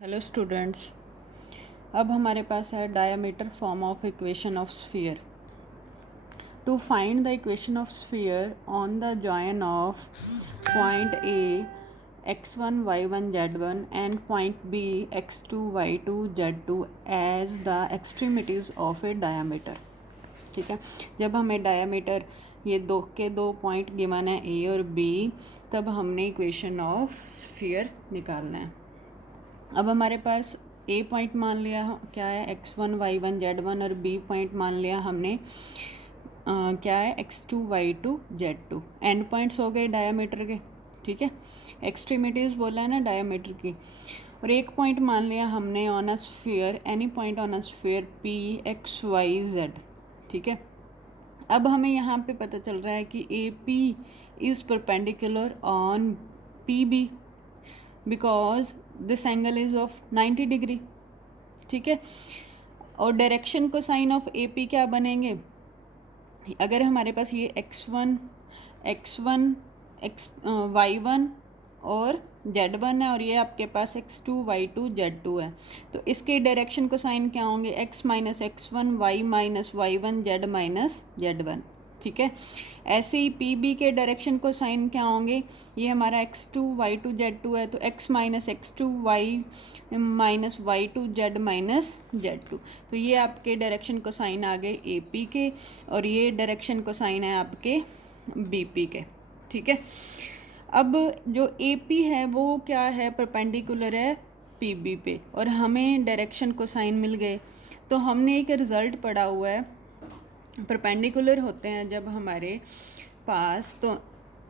Hello students, अब हमारे पास है diameter form of equation of sphere. To find the equation of sphere on the join of point A x1 y1 z1 and point B x2 y2 z2 as the extremities of a diameter. ठीक है, जब हमें diameter ये दो point given है ए और B, तब हमने इक्वेशन ऑफ स्फीयर निकालना है। अब हमारे पास ए पॉइंट मान लिया क्या है x1 y1 z1 और बी पॉइंट मान लिया हमने क्या है x2 y2 z2। And points हो गए डायमीटर के। ठीक है, एक्सट्रीमिटीज़ बोला है ना डायमीटर की। और एक पॉइंट मान लिया हमने on a sphere, any point on a sphere p x y z। ठीक है, अब हमें यहाँ पे पता चल रहा है कि A P is perpendicular on P B because this angle is of 90 degree. ठीक है, और डायरेक्शन को साइन ऑफ ए पी क्या बनेंगे? अगर हमारे पास ये x1 y1 और z1 है और ये आपके पास x2 y2 z2 है, तो इसके डायरेक्शन को साइन क्या होंगे? x minus x1 y minus y1 z minus z1। ठीक है, ऐसे ही पी बी के डायरेक्शन को साइन क्या होंगे? ये हमारा x2 y2 z2 है, तो x minus x2 y minus y2 z minus z2। तो ये आपके डायरेक्शन को साइन आ गए ए पी के, और ये डायरेक्शन को साइन है आपके बी पी के। ठीक है, अब जो ए पी है वो क्या है? परपेंडिकुलर है पी बी पे, और हमें डायरेक्शन को साइन मिल गए। तो हमने एक रिज़ल्ट पढ़ा हुआ है, परपेंडिकुलर होते हैं जब हमारे पास, तो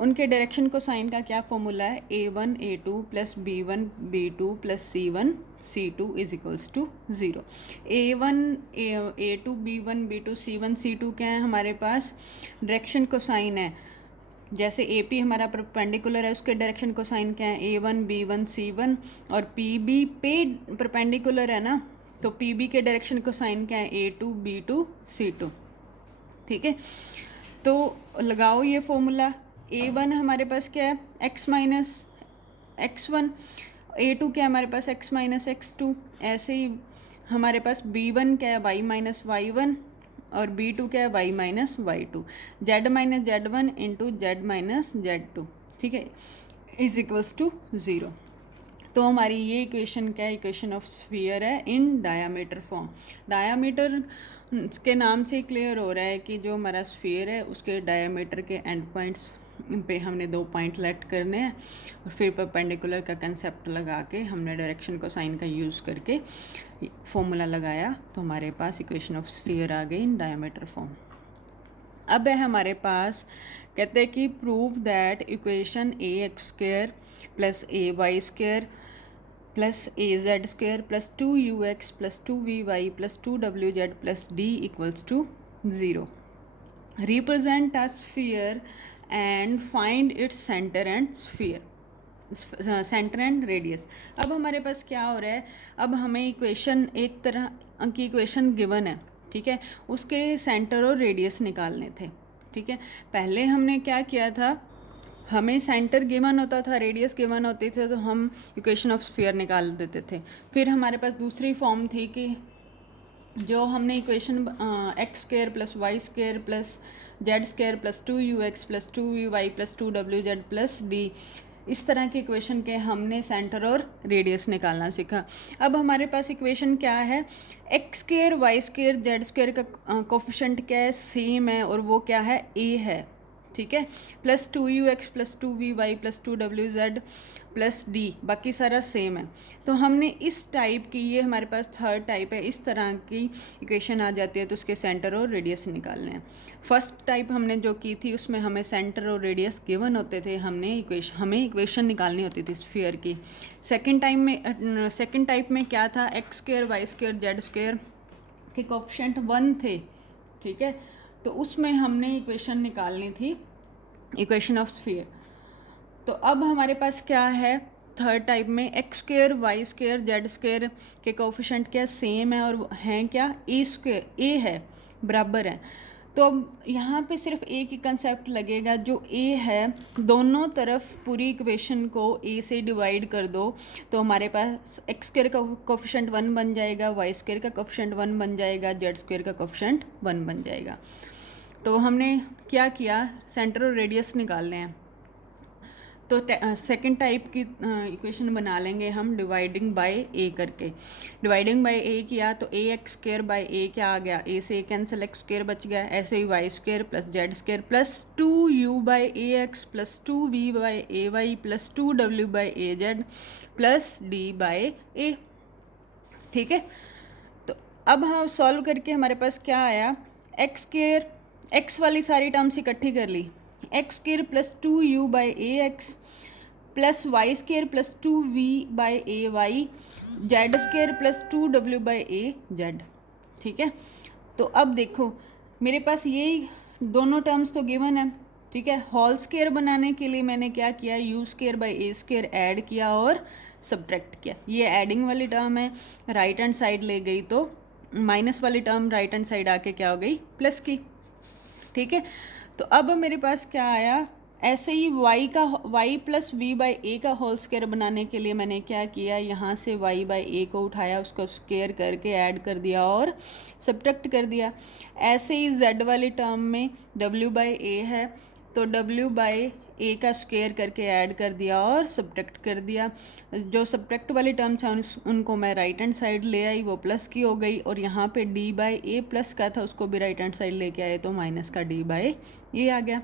उनके डायरेक्शन को साइन का क्या फॉर्मूला है? a1 a2 plus b1 b2 plus c1 c2 is equals to 0। a1 a2 b1 b2 c1 c2 क्या है हमारे पास? डायरेक्शन को साइन है। जैसे ए पी हमारा परपेंडिकुलर है, उसके डायरेक्शन को साइन क्या है? a1 b1 c1, और पी बी पे परपेंडिकुलर है ना, तो पी बी के डायरेक्शन को साइन क्या है? a2 b2 c2। ठीक है, तो लगाओ ये फॉर्मूला। a1 हमारे पास क्या है? x माइनस x1, a2 क्या है हमारे पास? x minus x2। ऐसे ही हमारे पास b1 क्या है? y माइनस y1, और b2 क्या है? y minus y2। z minus z1 into z minus z2। ठीक है, इज इक्वल्स टू 0। तो हमारी ये इक्वेशन क्या है? इक्वेशन ऑफ स्फीयर है इन डायामीटर फॉर्म। डायामीटर के नाम से क्लियर हो रहा है कि जो हमारा स्फीयर है उसके डायामीटर के एंड पॉइंट्स पे हमने दो पॉइंट लेट करने हैं, और फिर परपेंडिकुलर का कंसेप्ट लगा के हमने डायरेक्शन को साइन का यूज़ करके फॉर्मूला लगाया, तो हमारे पास इक्वेशन ऑफ स्फीयर आ गई इन डायामीटर फॉर्म। अब है हमारे पास, कहते हैं कि prove that equation a x square plus a y square plus a z square plus 2ux plus 2vy plus 2wz plus d equals to 0 represent a sphere and find its centre and sphere, centre and radius. अब हमारे पास क्या हो रहा है? अब हमें equation, एक तरह की इक्वेशन गिवन है, ठीक है, उसके सेंटर और रेडियस निकालने थे। ठीक है, पहले हमने क्या किया था? हमें सेंटर गिवन होता था, रेडियस गिवन होती थे, तो हम इक्वेशन ऑफ स्फीयर निकाल देते थे। फिर हमारे पास दूसरी फॉर्म थी कि जो हमने equation x square plus y square plus z square plus 2ux plus 2vy plus 2wz plus d, इस तरह की इक्वेशन के हमने सेंटर और रेडियस निकालना सीखा। अब हमारे पास इक्वेशन क्या है? X square y square z square का कोफिशिएंट क्या है? सेम है, और वो क्या है? ए है। ठीक है, plus 2ux plus 2vy plus 2wz plus D, बाकी सारा सेम है। तो हमने इस टाइप की, ये हमारे पास थर्ड टाइप है, इस तरह की इक्वेशन आ जाती है तो उसके सेंटर और रेडियस निकालने हैं। फर्स्ट टाइप हमने जो की थी उसमें हमें सेंटर और रेडियस गिवन होते थे, हमें इक्वेशन निकालनी होती थी स्फीयर की। सेकेंड टाइप में क्या था? X square y square z square के कोफिशिएंट 1 थे। ठीक है, तो उसमें हमने इक्वेशन निकालनी थी, इक्वेशन ऑफ स्फीयर। तो अब हमारे पास क्या है? थर्ड टाइप में x square y square z square के कोफिशिएंट क्या? सेम है, और हैं क्या? ए स्क्वेयर, ए है, बराबर है। तो अब यहाँ पे सिर्फ एक ही कंसेप्ट लगेगा, जो ए है दोनों तरफ पूरी इक्वेशन को ए से डिवाइड कर दो तो हमारे पास एक्स स्क्वायर का कोफिशेंट 1 बन जाएगा, वाई स्क्वायर का कोफिशेंट 1 बन जाएगा, जेड स्क्वायर का कोफिशेंट 1 बन जाएगा। तो हमने क्या किया, सेंटर और रेडियस निकालने हैं। तो सेकंड टाइप की इक्वेशन बना लेंगे हम डिवाइडिंग बाय ए करके। डिवाइडिंग बाय ए किया तो ए एक्स स्क्वायर बाय ए क्या आ गया, ए से ए कैंसिल, एक्स स्क्वायर बच गया। ऐसे ही Y square plus Z square plus 2u by A X plus 2v by A Y plus 2w by A Z plus D by A. ठीक है, तो अब हम सॉल्व करके हमारे पास क्या आया, एक्स स्क्वायर, एक्स वाली सारी टर्म्स इकट्ठी कर ली, X square plus 2u by A X plus Y square plus 2v by A Y, Z square plus 2w by A Z. ठीक है, तो अब देखो मेरे पास ये दोनों टर्म्स तो गिवन है। ठीक है, होल स्क्वायर बनाने के लिए मैंने क्या किया, you square by A square add किया और सब्ट्रैक्ट किया। ये एडिंग वाली टर्म है, राइट हैंड साइड ले गई तो माइनस वाली टर्म राइट हैंड साइड आके क्या हो गई, प्लस की। ठीक है, तो अब मेरे पास क्या आया, ऐसे ही y plus V by A का होल स्क्वायर बनाने के लिए मैंने क्या किया, यहाँ से y बाई ए को उठाया, उसको स्क्वायर करके ऐड कर दिया और सब्ट्रैक्ट कर दिया। ऐसे ही z वाली टर्म में w बाई ए है तो w बाई ए का स्क्वायर करके ऐड कर दिया और सब्ट्रैक्ट कर दिया। जो सब्ट्रैक्ट वाली टर्म्स हैं उनको मैं राइट हैंड साइड ले आई, वो प्लस की हो गई, और यहाँ पे d बाई ए प्लस का था उसको भी राइट हैंड साइड लेके आए तो माइनस का d बाई ए आ गया।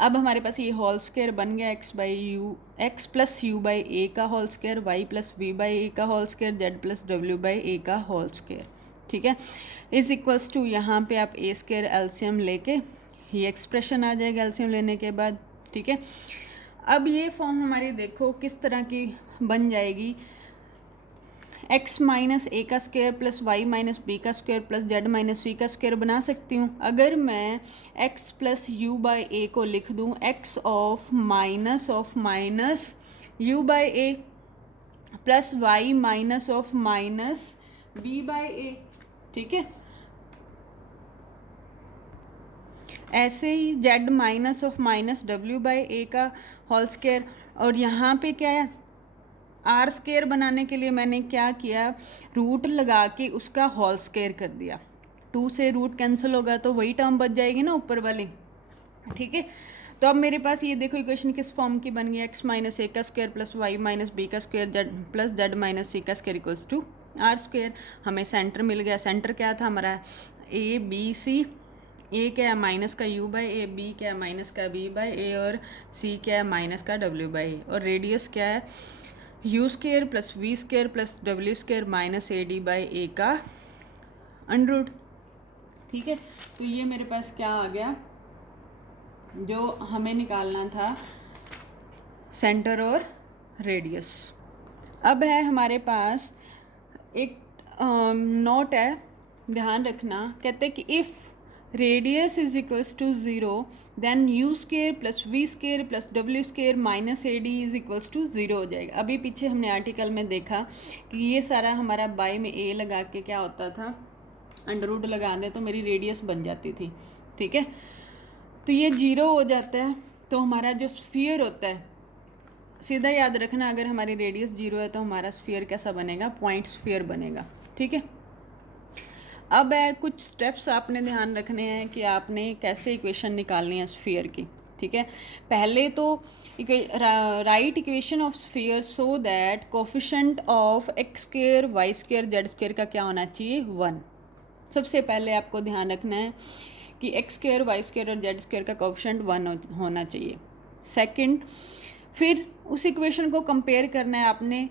अब हमारे पास ये होल स्क्वायर बन गया, X plus U by A का whole square, Y plus V by A का whole square, Z plus W by A का होल स्क्वायर। ठीक है, इज इक्वल्स टू यहाँ पे आप ए स्क्वायर एलसीएम लेके ये एक्सप्रेशन आ जाएगा एलसीएम लेने के बाद। ठीक है, अब ये फॉर्म हमारी देखो किस तरह की बन जाएगी, एक्स माइनस ए का square plus Y minus B का square plus Z minus C का स्क्वायर बना सकती हूँ। अगर मैं X plus U by A को लिख दूँ X of minus U by A plus Y minus of minus B by A. ठीक है, ऐसे ही Z minus of minus W by A का होल स्क्वायर, और यहाँ पे क्या है, आर स्क्वायर बनाने के लिए मैंने क्या किया, रूट लगा के उसका होल स्क्वायर कर दिया। 2 से रूट कैंसिल होगा तो वही टर्म बच जाएगी ना ऊपर वाली। ठीक है, तो अब मेरे पास ये देखो इक्वेशन किस फॉर्म की बन गई, एक्स माइनस ए का square plus Y minus B का square Z plus Z minus C का square equals to R square. हमें सेंटर मिल गया, सेंटर क्या था हमारा, ए बी सी, ए क्या है माइनस का यू बाई ए, बी क्या है माइनस का बी बाई ए, और सी क्या है माइनस का डब्ल्यू बाई ए, और रेडियस क्या है you square plus we square plus W square minus A D by A का अंडर रूट। ठीक है, तो ये मेरे पास क्या आ गया, जो हमें निकालना था सेंटर और रेडियस। अब है हमारे पास एक नोट है, ध्यान रखना, कहते हैं कि if radius is equals to 0 then u square plus we square plus W square minus A d is equals to 0 हो जाएगा। अभी पीछे हमने आर्टिकल में देखा कि ये सारा हमारा बाय में ए लगा के क्या होता था, अंडर रूट लगा दे तो मेरी रेडियस बन जाती थी। ठीक है, तो ये 0 हो जाता है तो हमारा जो स्फीयर होता है, सीधा याद रखना, अगर हमारी रेडियस 0 है तो हमारा स्फीयर कैसा बनेगा, पॉइंट स्फीयर बनेगा। ठीक है, अब है कुछ स्टेप्स आपने ध्यान रखने हैं कि आपने कैसे इक्वेशन निकालनी है स्फीयर की। ठीक है, पहले तो right equation of sphere so that coefficient of x square y square z square का क्या होना चाहिए, 1। सबसे पहले आपको ध्यान रखना है कि एक्स स्क्वायर वाई स्क्वायर और जेड स्क्वायर का कोफिशिएंट 1 होना चाहिए। सेकंड, फिर उस इक्वेशन को कंपेयर करना है आपने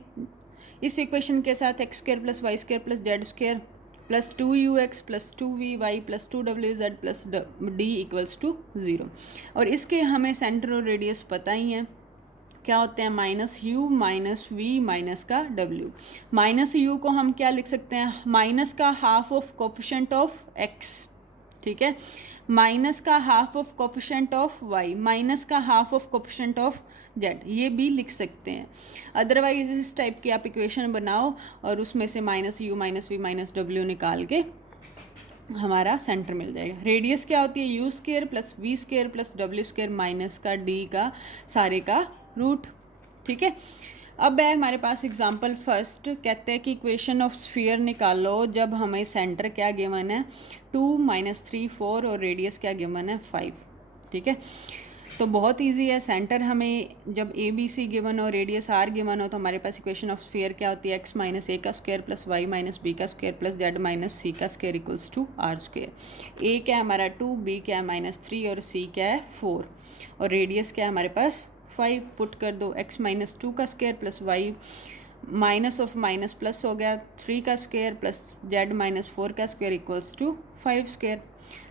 इस इक्वेशन के साथ, x square plus Y square plus Z square plus 2ux plus 2vy plus 2wz plus d equals to 0। और इसके हमें सेंटर और रेडियस पता ही है, क्या होते हैं, minus you minus we minus का w। माइनस यू को हम क्या लिख सकते हैं, माइनस का half of coefficient of x। ठीक है, माइनस का half of coefficient of y minus का half of coefficient of z, ये भी लिख सकते हैं। अदरवाइज इस टाइप की आप इक्वेशन बनाओ और उसमें से minus you minus we minus डब्ल्यू निकाल के हमारा सेंटर मिल जाएगा। रेडियस क्या होती है, you square plus we square plus W square minus का डी का सारे का रूट। ठीक है, अब है हमारे पास एग्जांपल फर्स्ट, कहते हैं कि इक्वेशन ऑफ स्फीयर निकालो जब हमें सेंटर क्या गिवन है 2 -3 4 और रेडियस क्या गिवन है 5। ठीक है, तो बहुत इजी है। सेंटर हमें जब ए बी सी गिवन हो, रेडियस आर गिवन हो, तो हमारे पास इक्वेशन ऑफ स्फीयर क्या होती है, एक्स माइनस ए का square plus Y minus B का square plus Z minus C का square equals to R square. A क्या है हमारा 2, बी क्या है -3 और सी क्या है 4 और रेडियस क्या है हमारे पास 5। पुट कर दो, एक्स माइनस 2 का square plus Y minus of minus plus हो गया 3 का स्क्वायर प्लस जेड -4 का square equals to 5 square.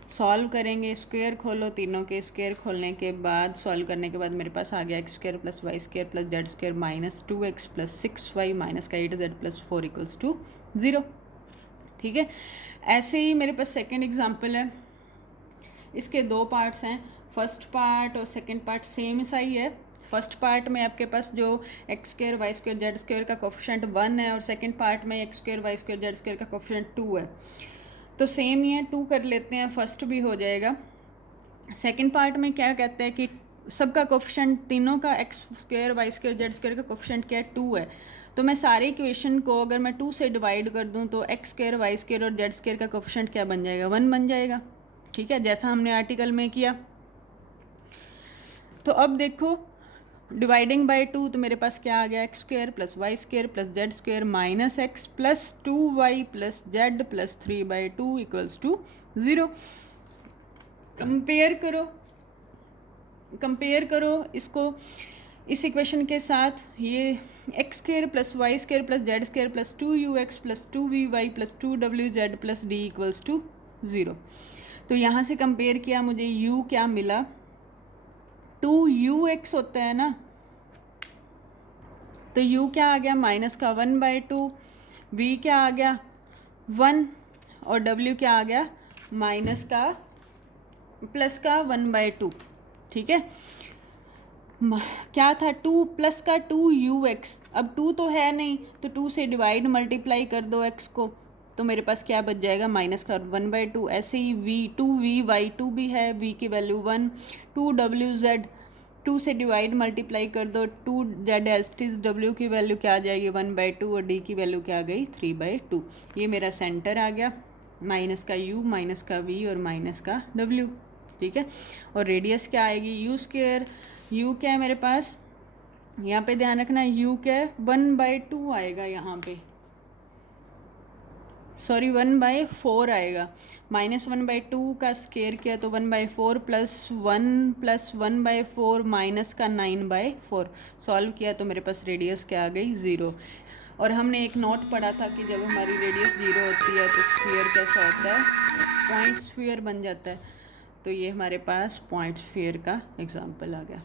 Solve करेंगे, स्क्वायर खोलो, तीनों के स्क्वायर खोलने के बाद सॉल्व करने के बाद मेरे पास आ गया x square plus Y square plus Z square minus 2x plus 6y minus का 8z प्लस 4 इक्वल्स टू 0। ठीक है, ऐसे ही मेरे पास सेकेंड एग्जाम्पल है। इसके दो पार्ट्स हैं, फर्स्ट पार्ट और सेकेंड पार्ट सेम सा ही है। फर्स्ट पार्ट में आपके पास जो x square y square z square का कोफिशिएंट 1 है और सेकेंड पार्ट में x square y square z square का कोफिशिएंट 2 है, तो सेम ही है, 2 कर लेते हैं, फर्स्ट भी हो जाएगा। सेकेंड पार्ट में क्या कहते हैं कि सबका कोफिशिएंट तीनों का x square y square z square का कोफिशिएंट क्या है 2 है, तो मैं सारे इक्वेशन को अगर मैं 2 से डिवाइड कर दूं तो एक्स स्क्वायर वाई स्क्वायर और जेड स्क्वायर का कोफिशिएंट क्या बन जाएगा 1 बन जाएगा। ठीक है, जैसा हमने आर्टिकल में किया। तो अब देखो डिवाइडिंग बाय 2, तो मेरे पास क्या आ गया x square plus Y square plus Z square minus x plus 2y plus z plus 3/2 equals to 0। Compare करो इसको इस इक्वेशन के साथ, ये x square plus Y square plus Z square plus 2ux plus 2vy plus 2wz plus d equals to 0। तो यहाँ से compare किया, मुझे u क्या मिला 2ux होता है ना, तो u क्या आ गया माइनस का 1/2, v क्या आ गया 1 और w क्या आ गया माइनस का प्लस का 1/2। ठीक है, क्या था 2 प्लस का 2ux, अब 2 तो है नहीं तो 2 से डिवाइड मल्टीप्लाई कर दो x को, तो मेरे पास क्या बच जाएगा माइनस का 1/2। ऐसे ही v 2 भी है, v की वैल्यू 1, 2wz 2 से डिवाइड मल्टीप्लाई कर दो, 2z एस्टिस w की वैल्यू क्या आ जाएगी 1/2 और d की वैल्यू क्या आ गई 3/2। ये मेरा सेंटर आ गया, माइनस का u माइनस का v और माइनस का w। ठीक है, और रेडियस क्या आएगी u स्क्वायर, u क्या है मेरे पास, यहाँ पे ध्यान रखना u क्या है 1/2 आएगा, यहाँ पे सॉरी 1/4 आएगा। -1/2 का स्क्वायर किया तो 1/4 प्लस 1 प्लस 1/4 माइनस का 9/4। सॉल्व किया तो मेरे पास रेडियस क्या आ गई 0। और हमने एक नोट पढ़ा था कि जब हमारी रेडियस 0 होती है तो स्फीयर कैसा होता है, पॉइंट स्फीयर बन जाता है। तो ये हमारे पास पॉइंट स्फीयर का एग्जाम्पल आ गया।